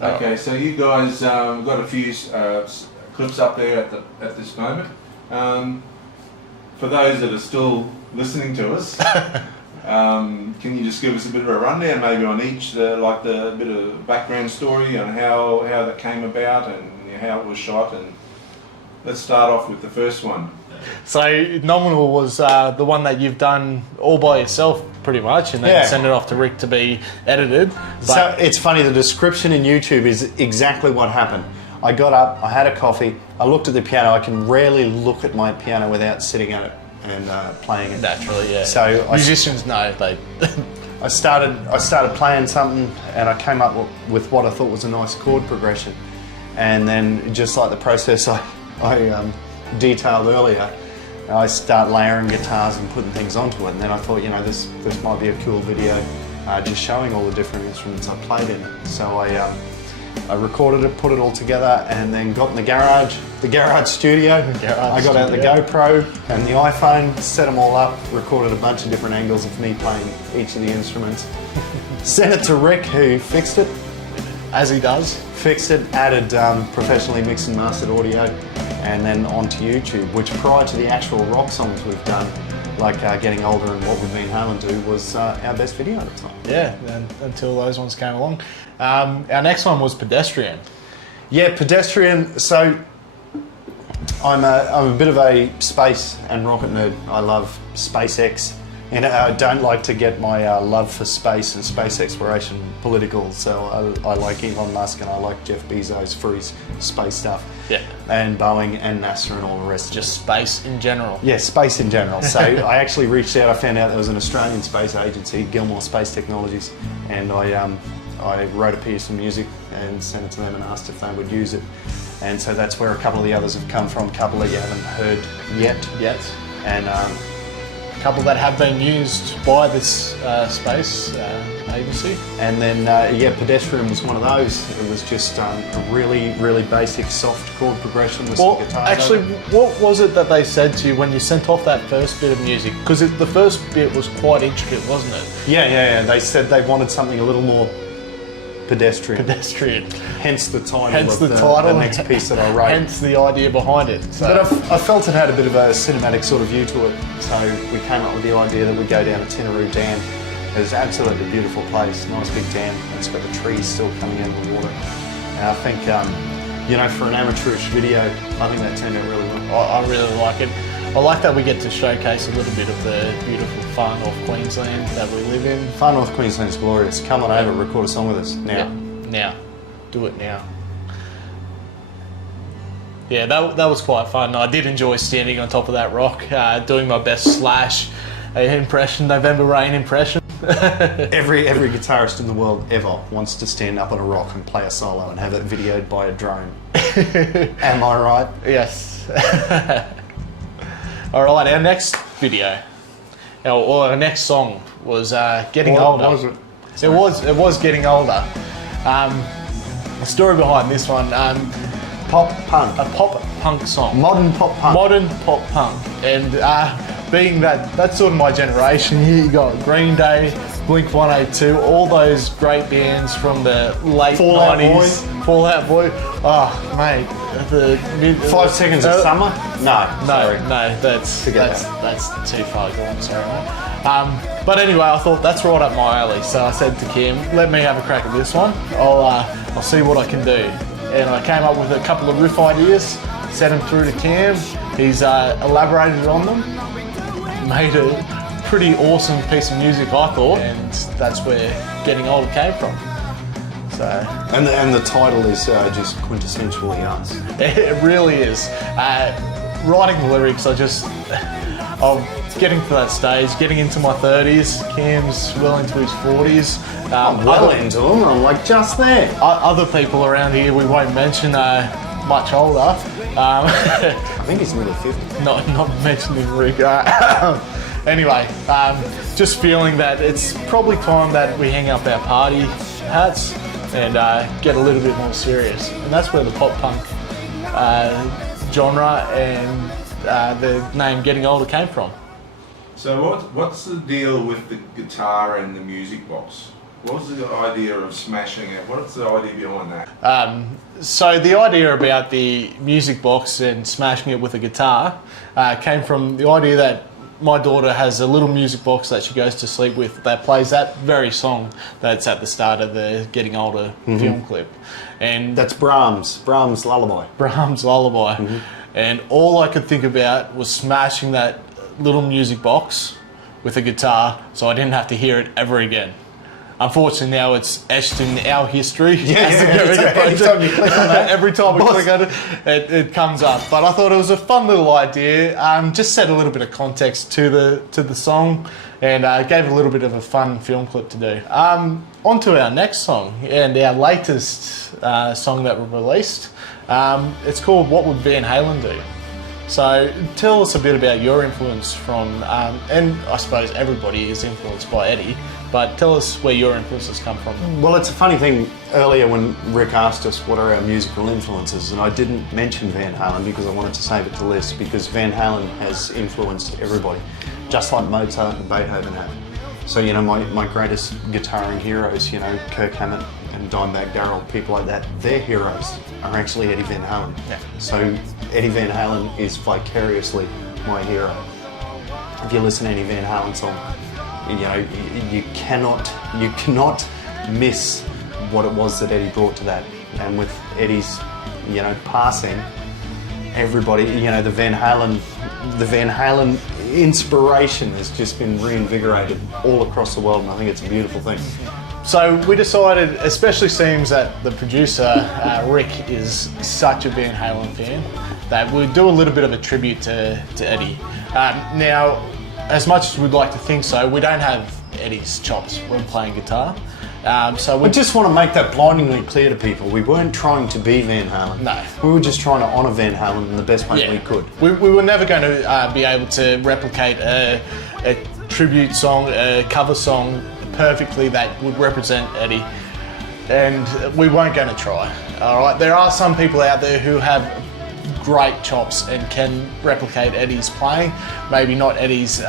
Okay, so you guys got a few clips up there at this moment. For those that are still listening to us, can you just give us a bit of a rundown, maybe on each, like the bit of background story on how that came about and how it was shot? And let's start off with the first one. So Nominal was the one that you've done all by yourself, pretty much, and then send it off to Rick to be edited. So it's funny, the description in YouTube is exactly what happened. I got up, I had a coffee, I looked at the piano. I can rarely look at my piano without sitting at it and playing it. Naturally, yeah. So musicians know they. I started playing something, and I came up with what I thought was a nice chord progression, and then just like the process I detailed earlier, I start layering guitars and putting things onto it, and then I thought, you know, this might be a cool video, just showing all the different instruments I played in. So I recorded it, put it all together, and then got in the garage studio. I got out the GoPro and the iPhone, set them all up, recorded a bunch of different angles of me playing each of the instruments. Sent it to Rick, who fixed it. As he does. Fixed it, added professionally mixed and mastered audio, and then onto YouTube, which prior to the actual rock songs we've done, like Getting Older and What We've Been Hailing To, was our best video at the time. Yeah, and until those ones came along. Our next one was Pedestrian. Yeah, Pedestrian. So I'm a bit of a space and rocket nerd. I love SpaceX, and I don't like to get my love for space and space exploration political. So I like Elon Musk and I like Jeff Bezos for his space stuff. Yeah. And Boeing and NASA and all the rest. Just space in general. Yeah, space in general. So I actually reached out. I found out there was an Australian space agency, Gilmore Space Technologies, and I wrote a piece of music and sent it to them and asked if they would use it. And so that's where a couple of the others have come from, a couple that you haven't heard yet. And a couple that have been used by this space agency. And then, Pedestrian was one of those. It was just a really, really basic soft chord progression with some guitars. Actually, what was it that they said to you when you sent off that first bit of music? Because the first bit was quite intricate, wasn't it? Yeah. They said they wanted something a little more pedestrian. Hence the title of the next piece that I wrote. Hence the idea behind it. So. But I felt it had a bit of a cinematic sort of view to it. So we came up with the idea that we go down to Tinaroo Dam. It's an absolutely beautiful place, nice big dam. It's got the trees still coming out of the water. And I think, for an amateurish video, I think that turned out really well. I really like it. I like that we get to showcase a little bit of the beautiful far north Queensland that we live in. Far north Queensland's glorious. Come on over, record a song with us now. Yeah, now. Do it now. Yeah, that was quite fun. I did enjoy standing on top of that rock, doing my best Slash impression, November Rain impression. Every guitarist in the world ever wants to stand up on a rock and play a solo and have it videoed by a drone. Am I right? Yes. All right, our next video, our next song was Getting Older. What was it? It was Getting Older. The story behind this one, pop punk. A pop punk song. Modern pop punk. Modern pop punk. And being that's sort of my generation, here you got Green Day, Blink-182, all those great bands from the late 90s. Fall Out Boy. Oh, mate. 5 Seconds of Summer? No, that's too far gone, sorry mate. But anyway, I thought that's right up my alley, so I said to Kim, let me have a crack at this one. I'll see what I can do. And I came up with a couple of riff ideas, sent them through to Cam. He's elaborated on them, made a pretty awesome piece of music, I thought, and that's where Getting Older came from. So. And the title is just quintessentially us. It really is. Writing the lyrics, I'm getting to that stage, getting into my 30s. Cam's well into his 40s. I'm well into them. I'm like just there. Other people around here we won't mention much older. I think he's nearly 50. Not mentioning Rick. Anyway, just feeling that it's probably time that we hang up our party hats and get a little bit more serious. And that's where the pop punk genre and the name Getting Older came from. So what's the deal with the guitar and the music box? What was the idea of smashing it? What's the idea behind that? So the idea about the music box and smashing it with a guitar came from the idea that my daughter has a little music box that she goes to sleep with that plays that very song that's at the start of the Getting Older film clip. And That's Brahms' Lullaby. Brahms' Lullaby. And all I could think about was smashing that little music box with a guitar so I didn't have to hear it ever again. Unfortunately, now it's etched in our history. As the Gehringer Project. Every time you click on that. Every time we click on it, it comes up. But I thought it was a fun little idea. Just set a little bit of context to the song, and gave it a little bit of a fun film clip to do. On to our next song, and our latest song that we released. It's called "What Would Van Halen Do?" So tell us a bit about your influence from, and I suppose everybody is influenced by Eddie, but tell us where your influences come from. Well, it's a funny thing, earlier when Rick asked us what are our musical influences, and I didn't mention Van Halen because I wanted to save it to the list, because Van Halen has influenced everybody, just like Mozart and Beethoven have. So, you know, my greatest guitaring heroes, you know, Kirk Hammett and Dimebag Darrell, people like that, their heroes are actually Eddie Van Halen. Yeah. So Eddie Van Halen is vicariously my hero. If you listen to any Van Halen song, you know, you cannot miss what it was that Eddie brought to that. And with Eddie's, you know, passing, everybody, you know, the Van Halen inspiration has just been reinvigorated all across the world, and I think it's a beautiful thing. So we decided, especially seems that the producer, Rick, is such a Van Halen fan, that we'd do a little bit of a tribute to Eddie. Now, as much as we'd like to think so, we don't have Eddie's chops when playing guitar. So I just want to make that blindingly clear to people. We weren't trying to be Van Halen. No. We were just trying to honour Van Halen in the best way we could. We were never going to be able to replicate a tribute song, a cover song perfectly that would represent Eddie, and we weren't going to try. All right, there are some people out there who have great chops and can replicate Eddie's playing, maybe not Eddie's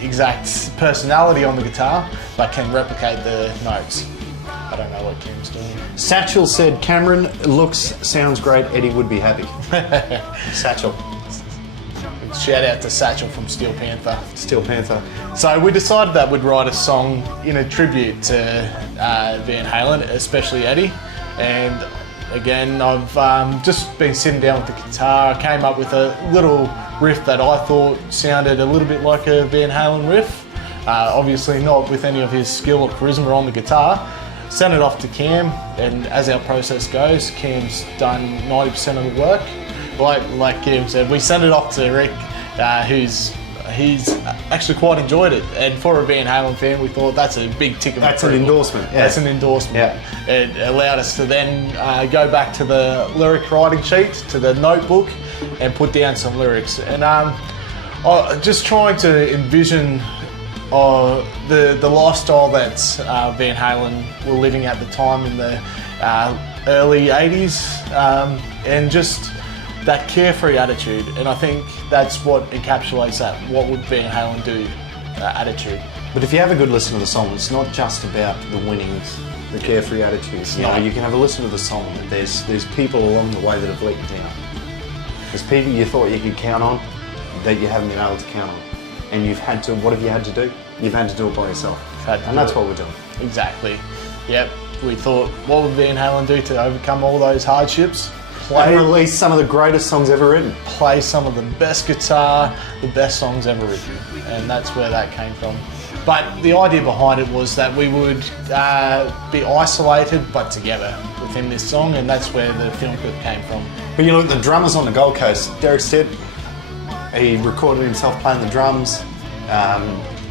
exact personality on the guitar, but can replicate the notes. I don't know what Kim's doing. Satchel said, Cameron, looks, sounds great, Eddie would be happy. Satchel. Shout out to Satchel from Steel Panther. Steel Panther. So we decided that we'd write a song in a tribute to Van Halen, especially Eddie. And again, I've just been sitting down with the guitar. I came up with a little riff that I thought sounded a little bit like a Van Halen riff. Obviously not with any of his skill or charisma on the guitar. Sent it off to Cam, and as our process goes, Cam's done 90% of the work. Like Cam said, we sent it off to Rick, he's actually quite enjoyed it. And for a Van Halen fan, we thought that's a big tick of That's approval. an endorsement. Yeah. That's an endorsement. Yeah. It allowed us to then go back to the lyric writing sheet, to the notebook, and put down some lyrics. And just trying to envision the lifestyle that Van Halen were living at the time in the early 80s, and just that carefree attitude. And I think that's what encapsulates that "what would Van Halen do" attitude. But if you have a good listen to the song, it's not just about the winnings, the carefree attitude. You know, you can have a listen to the song. There's people along the way that have let you down. There's people you thought you could count on that you haven't been able to count on. And you've had to, what have you had to do? You've had to do it by yourself. And that's what we're doing. Exactly. Yep. We thought, what would Van Halen do to overcome all those hardships? And release some of the greatest songs ever written. Play some of the best guitar, the best songs ever written. And that's where that came from. But the idea behind it was that we would be isolated but together within this song, and that's where the film clip came from. But you look, the drummers on the Gold Coast, Derek Stead, he recorded himself playing the drums.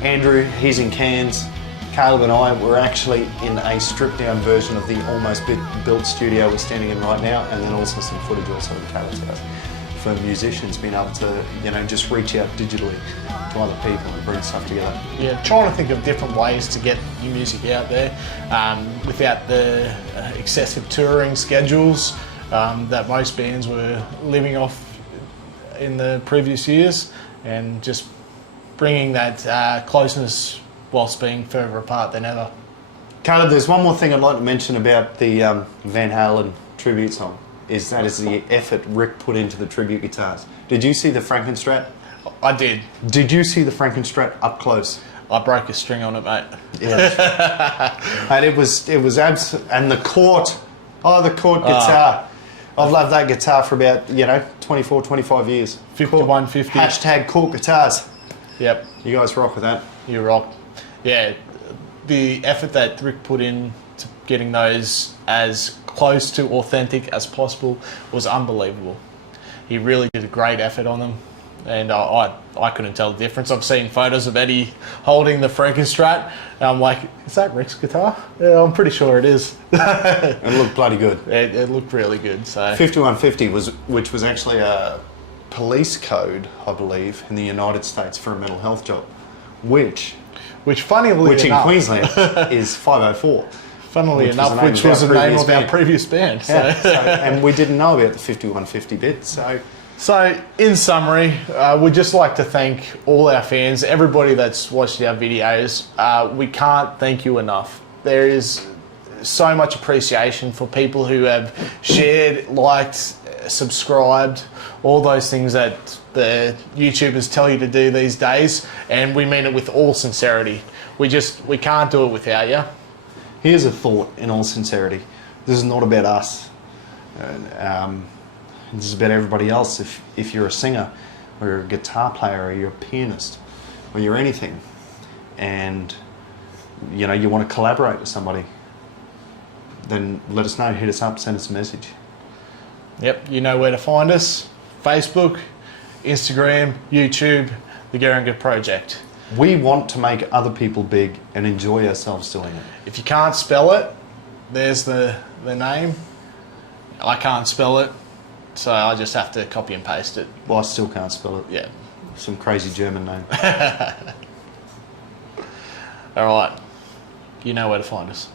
Andrew, he's in Cairns. Caleb and I were actually in a stripped down version of the almost built studio we're standing in right now, and then also some footage also in Caleb's house for musicians being able to, you know, just reach out digitally to other people and bring stuff together. Yeah, trying to think of different ways to get your music out there without the excessive touring schedules that most bands were living off in the previous years, and just bringing that closeness whilst being further apart than ever. Caleb, there's one more thing I'd like to mention about the Van Halen tribute song. Is the effort Rick put into the tribute guitars. Did you see the Frankenstrat? I did. Did you see the Frankenstrat up close? I broke a string on it, mate. Yeah. And it was and the Court. Oh, the Court guitar. I've loved that guitar for about 24, 25 years. 5150. Hashtag Court guitars. Yep. You guys rock with that. You rock. Yeah, the effort that Rick put in to getting those as close to authentic as possible was unbelievable. He really did a great effort on them, and I couldn't tell the difference. I've seen photos of Eddie holding the Frankenstrat, and I'm like, is that Rick's guitar? Yeah, I'm pretty sure it is. It looked bloody good. It looked really good. So 5150 which was actually a police code, I believe, in the United States for a mental health job, which funnily in enough, Queensland is 504. Funnily Which enough, was the name which of was our the name previous of our band. previous band. Yeah, and we didn't know about the 5150 bit, so... So, in summary, we'd just like to thank all our fans, everybody that's watched our videos. We can't thank you enough. There is so much appreciation for people who have shared, liked, subscribed, all those things that the YouTubers tell you to do these days, and we mean it with all sincerity. We can't do it without you. Here's a thought, in all sincerity. This is not about us. This is about everybody else. If you're a singer, or you're a guitar player, or you're a pianist, or you're anything, and you want to collaborate with somebody, then let us know. Hit us up. Send us a message. Yep, you know where to find us. Facebook, Instagram, YouTube, the Gehringer Project. We want to make other people big and enjoy ourselves doing it. If you can't spell it, there's the name. I can't spell it, so I just have to copy and paste it. Well, I still can't spell it. Yeah. Some crazy German name. All right. You know where to find us.